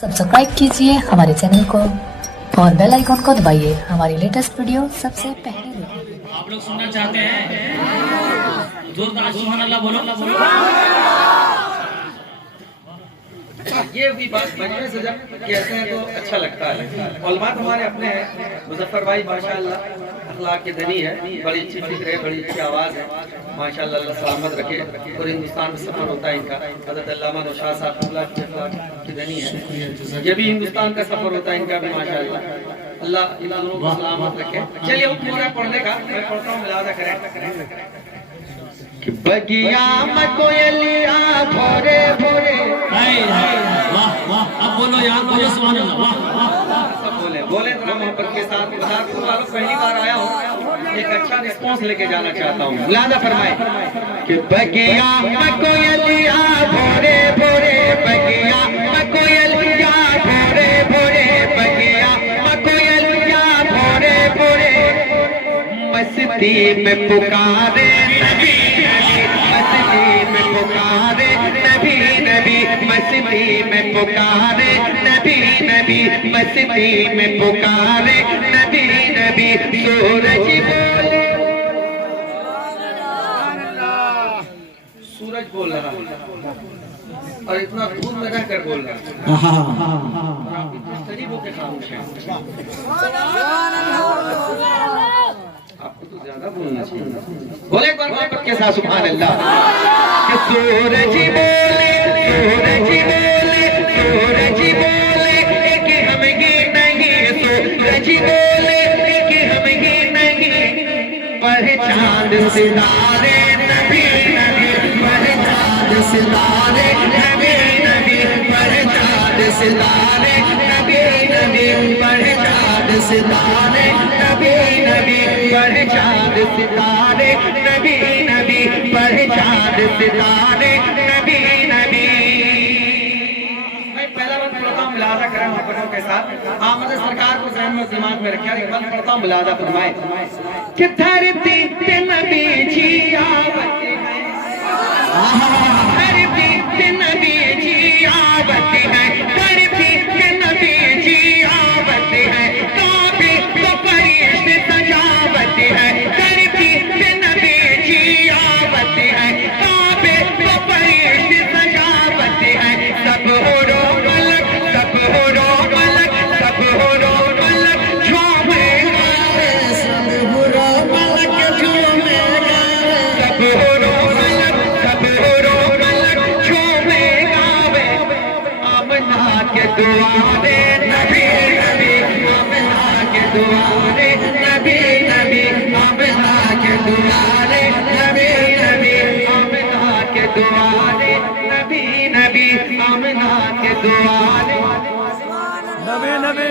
Subscribe कीजिए हमारे channel को और बेल आइकॉन को दबाइए हमारी लेटेस्ट वीडियो सबसे पहले देखने के लिए। आप लोग सुनना चाहते हैं? जोरदार सुभान अल्लाह बोलो। ये भी बात मजमे से जब कहते हैं तो अच्छा लगता है। उलमा हमारे अपने हैं। मुजफ्फर भाई माशाअल्लाह अखलाक के धनी है, बड़ी अच्छी फिक्र है, बड़ी अच्छी आवाज़ है माशाअल्लाह। अल्लाह सलामत रखे। और हिंदुस्तान में सफ़र होता है इनका। हज़रत अल्लामा नौशाद साहब अखलाक के धनी है, ये भी हिंदुस्तान का सफ़र होता है इनका भी माशाअल्लाह। अल्लाह इन दोनों को सलामत रखे। चलिए हुक्म हो रहा है पढ़ने का, मैं पढ़ता हूँ, मुलाजा करें। कि बगिया में कोयलिया भोरे भोरे, वाह वाह, अब बोलो यार, बोलो सुभान अल्लाह। वाह सब बोले थोड़ा मोहब्बत के साथ। पहली बार आया हूँ, एक अच्छा रिस्पॉन्स लेके जाना चाहता हूँ। मुलाजा फरमाए कि बगिया में कोयलिया भोरे भोरे, बगिया में कोयलिया भोरे भोरे, बगिया में कोयलिया भोरे भोरे, मस्ती में पुकारे नबी, मस्ती में पुकारे नबी नबी, मस्ती में पुकारे नबी नबी, मस्ती में पुकारे नबी नबी। सूरज बोले, सूरज बोल रहा और इतना दूर में रह कर बोल रहा। आपको तो ज्यादा बोलना चाहिए। बोले एक बार मोहब्बत के साथ सुभान अल्लाह। कि सूरज बोले, सूरज बोले, सूरज बोले, एक हम ही नहीं, सूरज बोले एक हम ही नहीं, पर चांद सितारे नबी नबी, पर चांद सितारे नबी नबी, पर चांद सितारे नबी नबी, पर चांद सितारे नबी नबी, पर चांद सितारे नबी नबी, पर चांद सितारे नबी नबी। मैं पहला बार पढ़ता हूँ, मुलाजा करें मोहब्बतों के साथ। आमद सरकार को ज़हन में दिमाग में रखिए। एक बार पढ़ता हूँ, मुलाजा फरमाए कि धरती पे नबी जी आवते हैं, धरती पे नबी जी आवते हैं, धरती पे नबी जी आवते हैं, काबे को फरिश्ते सजावते हैं, धरती पे नबी जी आवते हैं, काबे को फरिश्ते सजावते हैं। सब हो रो मलक, सब हो रो मलक, सब हो रो मलक झूमे गावे, सब हो रो मलक झूमे गावे, सब हो रो मलक, सब हो रो मलक झूमे गावे। आमना के दुआरे नबी नबी, आमना के दुआरे नबी नबी, आमना के दुआरे नबी नबी, आमना के दुआरे नबी नबी, आमना के दुआरे नबी नबी।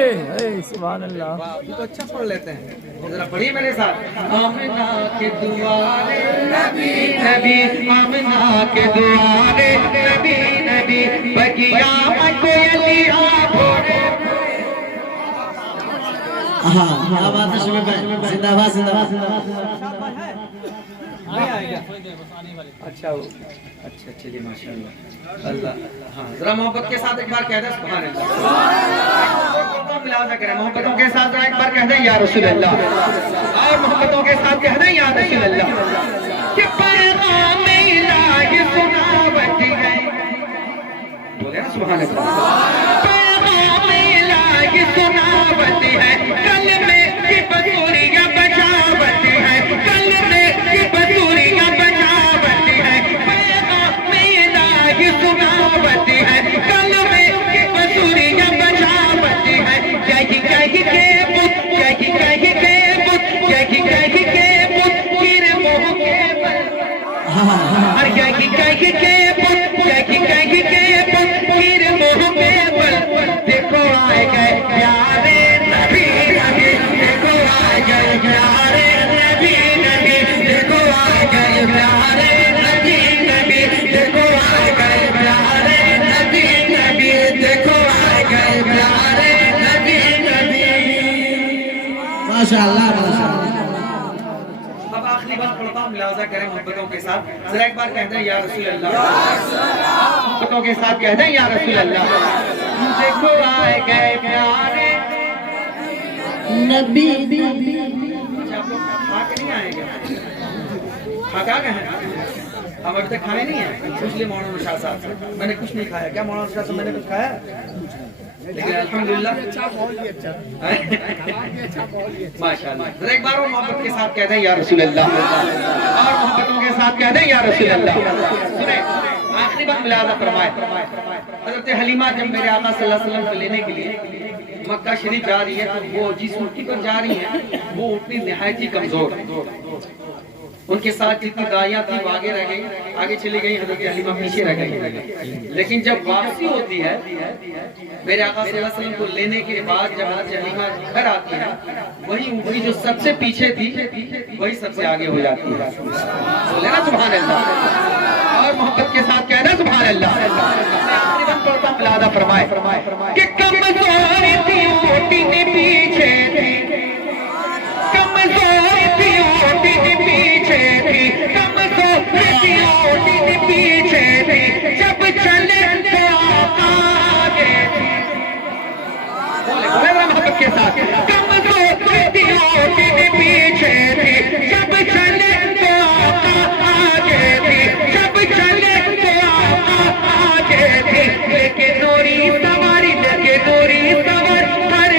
सुभान अल्लाह। ये तो अच्छा पढ़ लेते हैं, जरा पढ़िए मेरे साथ। आमना के दुआरे नबी नबी, आमना के दुआरे नबी नबी, बगिया में कोयलिया भोरे। हाँ क्या बात है शुभ भाई, जिंदाबाद जिंदाबाद। अच्छा अच्छा, चलिए माशाअल्लाह अल्लाह। हाँ जरा मोहब्बत के साथ एक बार कह दे सुभान अल्लाह। मुलाजा करें मोहब्बतों के साथ, जरा एक बार कह दे या रसूल अल्लाह, और मोहब्बतों के साथ कह दे या रसूल अल्लाह। कि पैगाम इलाही सुनावती है, बोले ना सुभान अल्लाह। पैगाम इलाही सुनावती है, कल में की बसूरियां बजावती है, कल में की बसूरियां बजावती है, पैगाम इलाही सुनावती है, कल में की बसूरियां बजावती है। कही कही के बुत, कही कही के बुत, कही कही के बुत, गिर मोह के बल, हर कही कही के बुत, कही कही के बुत, गिर मोह के बल। देखो आए गए प्यारे नबी नबी, देखो आए गए प्यारे नबी नबी, देखो आए गए प्यारे नबी नबी, देखो आए गए प्यारे नबी नबी, देखो आए गए प्यारे नबी नबी। माशाअल्लाह माशाअल्लाह। अब आखिरी बार पढ़ता हूँ, मुलाजा करें मोहब्बतों के साथ। जरा एक बार कहते हैं या रसूल अल्लाह, मोहब्बतों के साथ कहते हैं या रसूल अल्लाह। देखो आए गए प्यारे नबी अच्छा, आप लोग खा के नहीं आएंगे? खा क्या गए हैं? हम अभी तक खाए नहीं है। पूछ लिए मौलाना शाह साहब से, मैंने कुछ नहीं खाया। क्या मौलाना शाह साहब मैंने कुछ खाया? लेकिन अल्हम्दुलिल्लाह माशाअल्लाह। एक बार वो मोहब्बत के साथ कहते हैं या रसूल अल्लाह, और मोहब्बतों के साथ कहते हैं या रसूल अल्लाह। सुने आखिरी बात मुलाजा फरमाए, हज़रत हलीमा जब मेरे आका सल्लल्लाहु अलैहि वसल्लम को लेने के लिए मक्का शरीफ जा रही है, तो वो जिस ऊँटनी पर जा रही है वो ऊँटनी निहायत ही कमजोर। उनके साथ जितनी गायियां थी वो आगे रह गई, आगे चली गई, हज़रत हलीमा पीछे रह गई। लेकिन जब वापसी होती है मेरे आका सल्लल्लाहु अलैहि वसल्लम को लेने के बाद, जब हज़रत हलीमा घर आती है, वही ऊँटनी जो सबसे पीछे थी वही सबसे आगे हो जाती है। बोले ना सुभान अल्लाह, और मोहब्बत के साथ कहना सुभान अल्लाह। मिलादा फरमाए कि कमजोर थी ऊँटनी पीछे थी, कमजोर थी ऊँटनी पीछे थी, कमजोर थी ऊँटनी पीछे थी, जब चले तो आगे थी। बोले मोहब्बत के साथ, कमजोर थी ऊँटनी पीछे थी, जब चले तो आगे थी, जब चले तो आगे थी। लेके नूरी सवारी, लेके नूरी सवार पर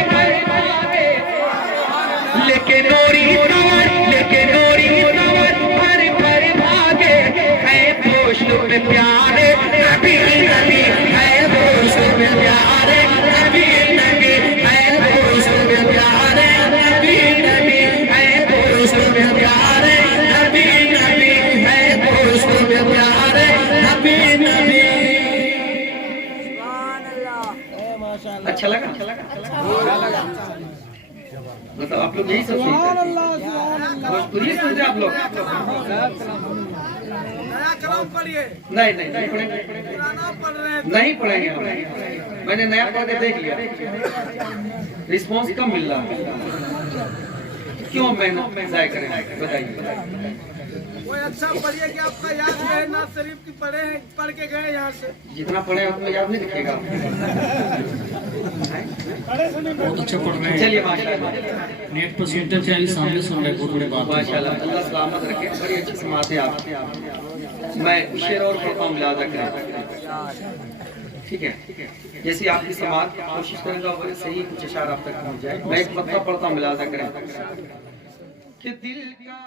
लेके नूरी सवार, लेके नूरी सवार पर भागे। है पोशो में प्यारे नबी नबी, है पोशो में प्यारे नबी नबी, है पोशो में प्यारे नबी नबी, है पोशो में प्यारे नबी नबी, है पोशो में प्यारे नबी नबी। अच्छा लगा? मतलब आप लोग यही सब सुनते हैं? भोजपुरी सुनते आप लोग? नहीं नहीं नहीं पढ़ेंगे, नहीं पढ़ेंगे हम। मैंने नया पढ़ के देख लिया, रिस्पॉन्स कम मिल रहा है। क्यों मेहनत जाया करें? बताइए। कोई अच्छा पढ़िए कि आपका याद रहे। नाथ शरीफ की पढ़े हैं, पढ़ के गए यहाँ से। जितना पढ़े उतना याद नहीं दिखेगा। बहुत अच्छा पढ़ रहे हैं। चलिए माशाल्लाह, नेट पर सुनते थे, अभी सामने सुन रहे बहुत बड़ी बात है। माशाल्लाह, अल्लाह सलामत रखे। बड़ी अच्छी समात है आप। मैं शेर और पढ़ता हूँ, मिलादा करें, ठीक है? जैसी आपकी समात कोशिश करूंगा वैसे ही कुछ इशारा आप तक पहुँच जाए। मैं एक पत्ता पढ़ता हूँ, मिलादा करें कि दिल का